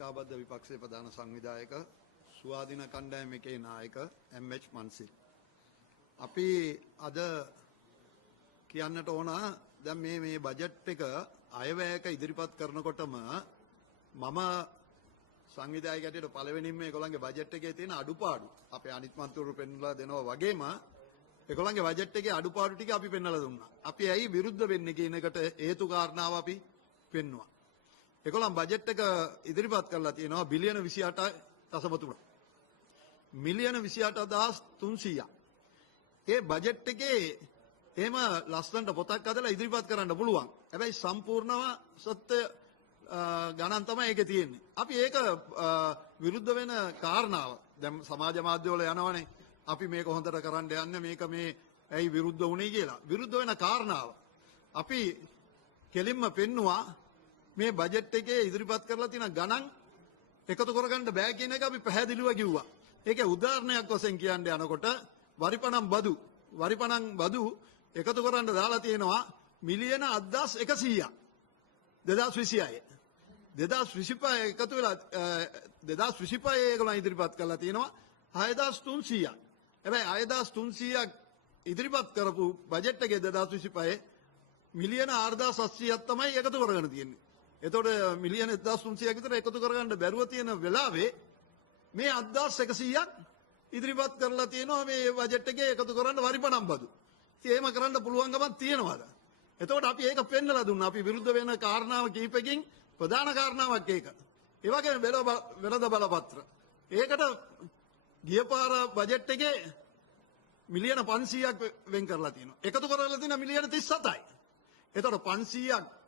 ඒකාබද්ධ විපක්ෂයේ ප්‍රධාන සංවිධායක ස්වාධීන කණ්ඩායම එකේ නායක එම්.එච්. මන්සිල්. අපි අද කියන්නට ඕන දැන් මේ බජට් එක අයවැයක ඉදිරිපත් කරනකොටම මම සංවිධායකයට පළවෙනිම ඒගොල්ලන්ගේ බජට් එකේ තියෙන අඩුපාඩු අපේ අනිත් මන්ත්‍රීවරු පෙන්වලා දෙනවා වගේම ඒගොල්ලන්ගේ බජට් එකේ අඩුපාඩු ටික අපි පෙන්වලා දුන්නා. අපි ඇයි විරුද්ධ වෙන්නේ කියන එකට හේතු කාරණාව අපි පෙන්වුවා. ඒගොල්ලන් බජට් එක ඉදිරිපත් කරලා තියෙනවා බිලියන 28.3. මිලියන 28300. ඒ බජට් එකේ එහෙම ලස්සනට පොතක් හදලා ඉදිරිපත් කරන්න පුළුවන්. හැබැයි සම්පූර්ණව සත්‍ය ගණන් තමයි ඒකේ තියෙන්නේ. අපි ඒක විරුද්ධ වෙන කාරණාව දැන් සමාජ මාධ්‍යවල යනවනේ. අපි මේක හොඳට කරන්න යන්නේ මේක මේ ඇයි විරුද්ධ වුනේ කියලා. විරුද්ධ වෙන කාරණාව අපි කෙලින්ම පෙන්නවා මේ බජට් එකේ ඉදිරිපත් කරලා තියෙන ගණන් එකතු කරගන්න බෑ කියන එක අපි පැහැදිලිව කිව්වා. ඒකේ උදාහරණයක් වශයෙන් කියන්න යනකොට වරිපණම් බදු එකතු කරන්න දාලා තියෙනවා මිලියන 8100ක් 2026. 2025 එකතු වෙලා 2025 ඒගොල්ලන් ඉදිරිපත් කරලා තියෙනවා 6300ක්. හැබැයි 6300ක් ඉදිරිපත් කරපු බජට් එකේ 2025 මිලියන 4700ක් තමයි එකතු කරගෙන තියෙන්නේ. එතකොට මිලියන 1300ක් විතර එකතු කරගන්න බැරුව තියෙන වෙලාවේ මේ 8100ක් ඉදිරිපත් කරලා තියෙනවා මේ බජට් එකේ එකතු කරන්න වරිපණම් බදු. ඉතින් එහෙම කරන්න පුළුවන්කමක් තියෙනවද? එතකොට අපි ඒක පෙන්නලා දුන්නා. අපි විරුද්ධ වෙන කාරණාව කීපකින් ප්‍රධාන කාරණාවක් ඒක. ඒ වගේම වෙළඳ බලපත්‍ර. ඒකට ගිය පාර බජට් එකේ මිලියන 500ක් වෙන් කරලා තියෙනවා. එකතු කරලා තියෙන මිලියන 37යි. එතකොට 500ක්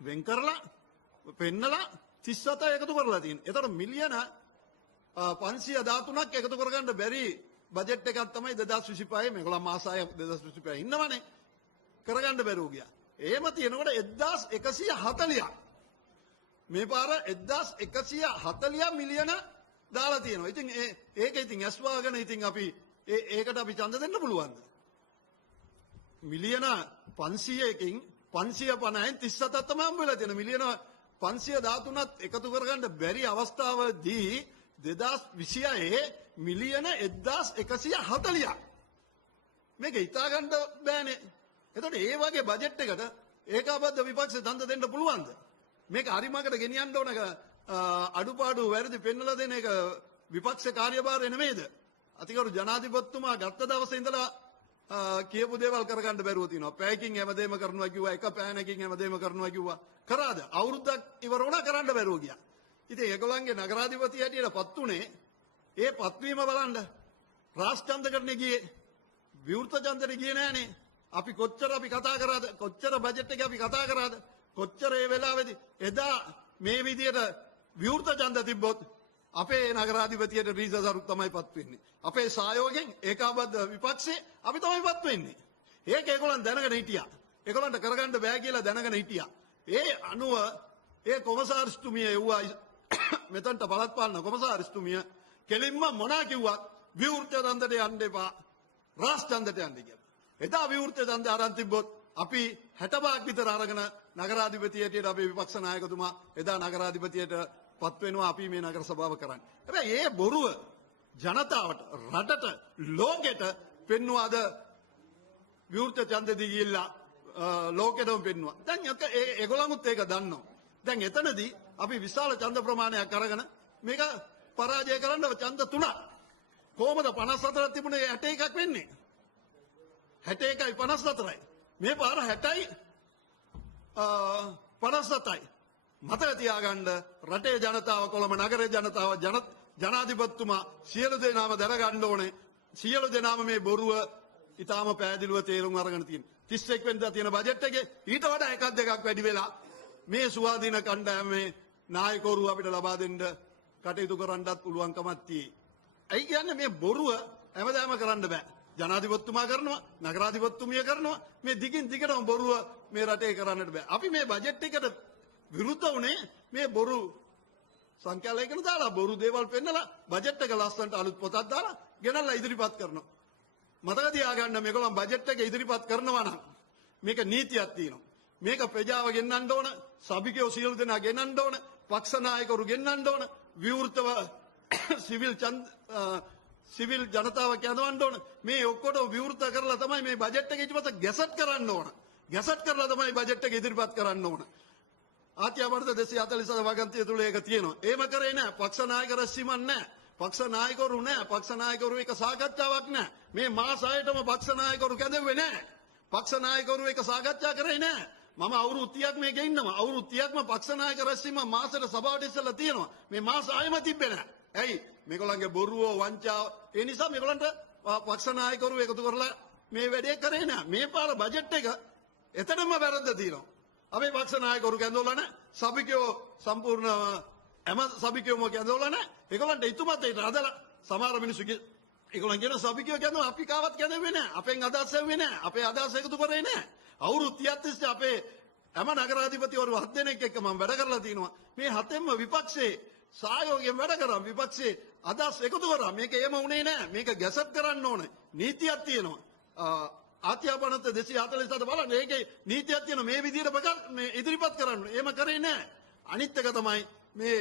වෙන් කරලා පෙන්නලා 37 එකතු කරලා තියෙනවා. එතකොට මිලියන 513ක් එකතු කරගන්න බැරි බජට් එකක් තමයි 2025 මේගොල්ලන් මාස 6 2025 ඉන්නවනේ. කරගන්න බැරුව ගියා. එහෙම තියෙනකොට 1140ක් මේ පාර 1140 මිලියන දාලා තියෙනවා. ඉතින් ඒක ඉතින් ඇස් වාගෙන ඉතින් අපි ඒකට අපි ඡන්ද දෙන්න පුළුවන්ද? මිලියන 500කින් 550න් 37ක් තමයි හම්බ වෙලා තියෙන. මිලියන 513ත් එකතු කරගන්න බැරි අවස්ථාවදී 2026 මිලියන 1140ක් මේක හිතා ගන්න බෑනේ. එතකොට ඒ වගේ බජට් එකට ඒකාබද්ධ විපක්ෂ ඡන්ද දෙන්න පුළුවන්ද? මේක හරිමකට ගෙනියන්න ඕන අඩුපාඩු වැරදි පෙන්වලා දෙන එක විපක්ෂ කාර්යභාරය නෙමෙයිද? අතිගරු ජනාධිපතිතුමා ගත්ත දවසේ ඉඳලා කියපු දේවල් කරගන්න බැරුව තියෙනවා. පැයකින් හැමදේම කරනවා කිව්වා, එක පෑනකින් හැමදේම කරනවා කිව්වා. කරාද? අවුරුද්දක් ඉවර වුණා කරන්න බැරුව ගියා. ඉතින් ඒගොල්ලන්ගේ නගරාධිපති හැටියට පත් උනේ ඒ පත්වීම බලන්න. රාෂ්ට්‍ර ඡන්දකටනේ ගියේ. විවෘත ඡන්දෙට ගියේ නෑනේ. අපි කොච්චර කතා කරාද? කොච්චර බජට් එක අපි කතා කරාද? කොච්චර ඒ වෙලාවේදී එදා මේ විදියට විවෘත ඡන්ද තිබ්බොත් අපේ නගරාධිපතියට රීසසරුත් තමයි පත් වෙන්නේ. අපේ සහයෝගයෙන් ඒකාබද්ධ විපක්ෂේ අපි තමයි පත් වෙන්නේ. ඒක ඒගොල්ලන් දැනගෙන හිටියා. ඒගොල්ලන්ට කරගන්න බෑ කියලා දැනගෙන හිටියා. ඒ අනුව ඒ කොමසාරිස්තුමිය එව්වා මෙතනට පළාත් පාලන කොමසාරිස්තුමිය කෙලින්ම මොනා කිව්වත් විවෘත ඡන්දයට යන්න එපා. රාෂ්ට්‍ර ඡන්දයට යන්න කියලා. එදා විවෘත ඡන්දය අරන් තිබ්බොත් අපි 60ක් විතර අරගෙන නගරාධිපතියට අපේ විපක්ෂ නායකතුමා එදා නගරාධිපතියට පත් වෙනවා අපි මේ නගර සභාව කරන්නේ. හැබැයි ඒ බොරුව ජනතාවට රටට ලෝකෙට පෙන්වුවාද විවෘත ඡන්දෙදී ගිහිල්ලා ලෝකෙටම පෙන්වුවා. දැන් ඒගොල්ලන්ත් ඒක දන්නවා. දැන් එතනදී අපි විශාල ඡන්ද ප්‍රමාණයක් අරගෙන මේක පරාජය කරන්න ඡන්ද 3ක්. කොහොමද 54ක් තිබුණේ 61ක් වෙන්නේ? 61යි 54යි. මේ පාර 60යි 57යි. මතක තියාගන්න රටේ ජනතාව කොළඹ නගරේ ජනතාව ජනාධිපතිතුමා සියලු දෙනාම දැනගන්න ඕනේ. සියලු දෙනාම මේ බොරුව ඊටාම පැහැදිලිව තේරුම් අරගෙන තියෙනවා. 31 වෙනිදා තියෙන බජට් එකේ ඊට වඩා එකක් දෙකක් වැඩි වෙලා මේ ස්වාධීන කණ්ඩායමේ නායකවරු අපිට ලබා දෙන්න කටයුතු කරන්නත් පුළුවන්කමක් තියෙයි. ඇයි කියන්නේ මේ බොරුව හැමදාම කරන්න බෑ. ජනාධිපතිතුමා කරනවා, නගරාධිපතිතුමිය කරනවා. මේ දිගින් දිගටම බොරුව මේ රටේ කරන්නට බෑ. අපි මේ බජට් එකට විරුද්ධ වුණේ මේ බොරු සංඛ්‍යාලයකට දාලා බොරු දේවල් පෙන්නලා බජට් එක ලස්සනට අලුත් පොතක් දාලා ගෙනල්ලා ඉදිරිපත් කරනවා. මතක තියාගන්න මේගොල්ලන් බජට් එක ඉදිරිපත් කරනවා නම් මේක නීතියක් තියෙනවා. මේක ප්‍රජාව ගෙන්නන්න ඕන, සභිකයෝ සියලු දෙනා ගෙන්නන්න ඕන, පක්ෂ නායකවරු ගෙන්නන්න ඕන, විවෘතව සිවිල් ජනතාවක් යනවන්න ඕන. මේ ඔක්කොටම විවෘත කරලා තමයි මේ බජට් එක ඊට පස්සේ ගැසට් කරන්න ඕන. ගැසට් කරලා තමයි බජට් එක ඉදිරිපත් කරන්න ඕන. ආත්‍යවර්ත 247 වගන්තිය තුල ඒක තියෙනවා. එහෙම කරේ නැහැ. පක්ෂ නායක රැස්වීමක් නැහැ. පක්ෂ නායකවරු නැහැ. පක්ෂ නායකවරු එක සාකච්ඡාවක් නැහැ. මේ මාස 6ටම පක්ෂ නායකවරු කැඳෙන්නේ නැහැ. පක්ෂ නායකවරු එක සාකච්ඡා කරේ නැහැ. මම අවුරුදු 30ක් මේකේ ඉන්නවා. අවුරුදු 30ක්ම පක්ෂ නායක රැස්වීම මාසෙට සභාවට ඉස්සෙල්ලා තියෙනවා. මේ මාස 6ම තිබ්බේ නැහැ. ඇයි? මේගොල්ලන්ගේ බොරුව වංචාව. ඒ නිසා මේගොල්ලන්ට පක්ෂ නායකවරු එකතු කරලා මේ වැඩේ කරේ නැහැ. මේ පාර බජට් එක එතනම වැරද්ද තියෙනවා. අපේ පක්ෂ නායකවරු කැඳවලා නැහැ. සභිකයෝ සම්පූර්ණ හැම සභිකයෝම කැඳවලා නැහැ. ඒගොල්ලන්ට ඉතුමත් ඒක අදලා සමහර මිනිස්සු ඒගොල්ලන් කියන සභිකයෝ කැඳවලා අපි කාවත් කැඳවෙන්නේ නැහැ. අපෙන් අදහස් එන්නේ නැහැ. අපේ අදහස් එකතු කරේ නැහැ. අවුරුදු 30ක් තිස්සේ අපේ හැම නගරාධිපතිවරු 7 දෙනෙක් එක්ක මම වැඩ කරලා තිනවා. මේ හතෙන්ම විපක්ෂයේ සහයෝගයෙන් වැඩ කරා. විපක්ෂයේ අදහස් එකතු කරා. මේක එහෙම වුණේ නැහැ. මේක ගැසට් කරන්න ඕනේ. නීතියක් තියෙනවා. ආත්‍යවනත 247 බලන්න ඒකේ නීතියක් තියෙන මේ විදිහට මේ ඉදිරිපත් කරන්න. එහෙම කරේ නැහැ. අනිත් එක තමයි මේ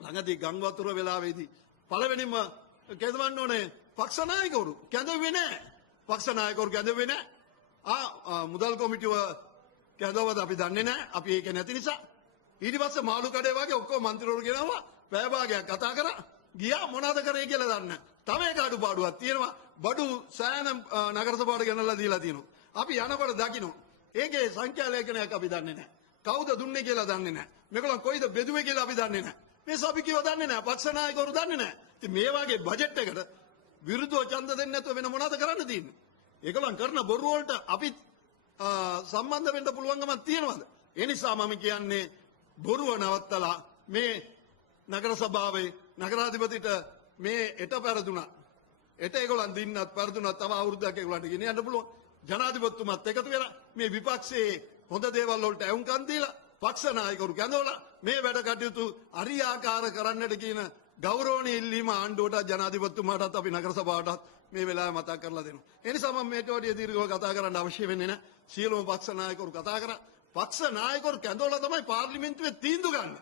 ළඟදී ගම් වතුර වෙලාවේදී පළවෙනිම කැඳවන්න ඕනේ පක්ෂ නායකවරු. කැඳවෙන්නේ නැහැ. පක්ෂ නායකවරු කැඳවෙන්නේ නැහැ. මුදල් කොමිටුව කැඳවවද අපි දන්නේ නැහැ. අපි ඒක නැති නිසා. ඊට පස්සේ මාළු කඩේ වගේ ඔක්කොම മന്ത്രിවරු ගෙනාවා. පැය භාගයක් කතා කරා. ගියා මොනවද කරේ කියලා දන්නේ නැහැ. තව එක අඩුපාඩුවක් තියෙනවා. බඩු සෑන නගර සභාවට ගෙනල්ලා දීලා තියෙනවා. අපි යනකොට දකින්න. ඒකේ සංඛ්‍යා ලේඛනයක් අපි දන්නේ නැහැ. කවුද දුන්නේ කියලා දන්නේ නැහැ. මේගොල්ලන් කොයිද බෙදුවේ කියලා අපි දන්නේ නැහැ. මේ සභිකයෝ දන්නේ නැහැ. පක්ෂ නායකවරු දන්නේ නැහැ. ඉතින් මේ වගේ බජට් එකට විරුද්ධව ඡන්ද දෙන්නේ නැතුව වෙන මොනවද කරන්න තියෙන්නේ? ඒගොල්ලන් කරන බොරු වලට අපි සම්බන්ධ වෙන්න පුළුවන්කමක් තියෙනවද? ඒ නිසා මම කියන්නේ බොරුව නවත්තලා මේ නගර සභාවේ නගරාධිපතිට මේ එට පෙරදුනා. එට ඒගොල්ලන් දින්නත් පෙරදුනත් තව අවුරුද්දක් ඒගොල්ලන්ට ගෙනියන්න පුළුවන්. ජනාධිපතිතුමත් එකතු වෙලා මේ විපක්ෂයේ හොඳ දේවල් වලට ඇහුම්කන් දීලා පක්ෂ නායකවරු කැඳවලා මේ වැඩ කටයුතු අරියාකාර කරන්නට කියන ගෞරවණීය ඉල්ලීම ආණ්ඩුවට ජනාධිපතිතුමාටත් අපි නගර සභාවටත් මේ වෙලාවේ මතක් කරලා දෙනවා. ඒ නිසා මම මේට වඩා දීර්ඝව කතා කරන්න අවශ්‍ය වෙන්නේ නැහැ. සියලුම පක්ෂ නායකවරු කතා කරා. පක්ෂ නායකවරු කැඳවලා තමයි පාර්ලිමේන්තුවේ තීන්දුව ගන්න.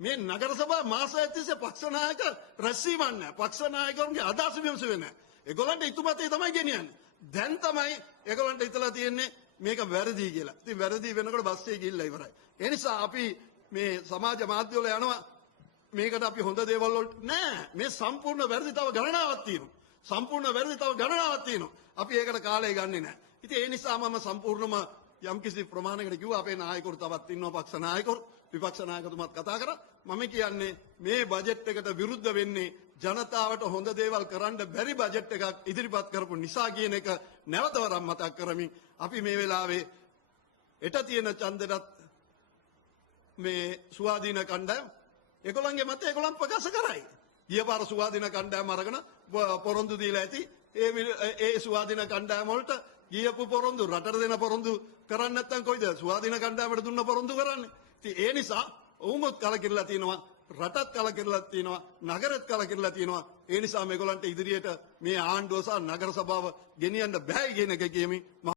මේ නගර සභාව මාසයක් තිස්සේ පක්ෂ නායක රැස්වීමක් නැහැ. පක්ෂ නායකවරුන්ගේ අදහස් විමස වෙන්නේ නැහැ. ඒගොල්ලන්ට ඉතුමතේ තමයි ගෙනියන්නේ. දැන් තමයි ඒගොල්ලන්ට හිතලා තියෙන්නේ මේක වැරදි කියලා. ඉතින් වැරදි වෙනකොට බස් එකේ ගිහිල්ලා ඉවරයි. ඒ නිසා අපි මේ සමාජ මාධ්‍ය වල යනවා මේකට අපි හොඳ දේවල් වලට නෑ. මේ සම්පූර්ණ වැරදි තව ගණනාවක් තියෙනවා. සම්පූර්ණ වැරදි තව ගණනාවක් තියෙනවා. අපි ඒකට කාලය ගන්නෙ නෑ. ඉතින් ඒ නිසා මම සම්පූර්ණම යම්කිසි ප්‍රමාණයකට කිව්වා අපේ නායකවරු තවත් ඉන්නවා පක්ෂ නායකවරු. විපක්ෂ නායකතුමාත් කතා කරා. මම කියන්නේ මේ බජට් එකට විරුද්ධ වෙන්නේ ජනතාවට හොඳ දේවල් කරන්න බැරි බජට් එකක් ඉදිරිපත් කරපු නිසා කියන එක නැවතවරක් මතක් කරමින් අපි මේ වෙලාවේ එට තියෙන ඡන්දෙටත් මේ ස්වාධීන කණ්ඩායම ඒගොල්ලන්ගේ මත ඒගොල්ලන් ප්‍රකාශ කරයි. ගියපාර ස්වාධීන කණ්ඩායම අරගෙන පොරොන්දු දීලා ඇති. ඒ ස්වාධීන කණ්ඩායම වලට ගියපු පොරොන්දු රටට දෙන පොරොන්දු කරන්නේ නැත්නම් කොයිද ස්වාධීන කණ්ඩායමට දුන්න පොරොන්දු කරන්නේ? ඉතින් ඒ නිසා ඔවුන්ත් කලකිරලා තියෙනවා. රටත් කලකිරලා තියෙනවා. නගරත් කලකිරලා තියෙනවා. ඒ නිසා මේගොල්ලන්ට ඉදිරියට මේ ආණ්ඩුව සහ නගර සභාව ගෙනියන්න බෑ කියන එක කියමින්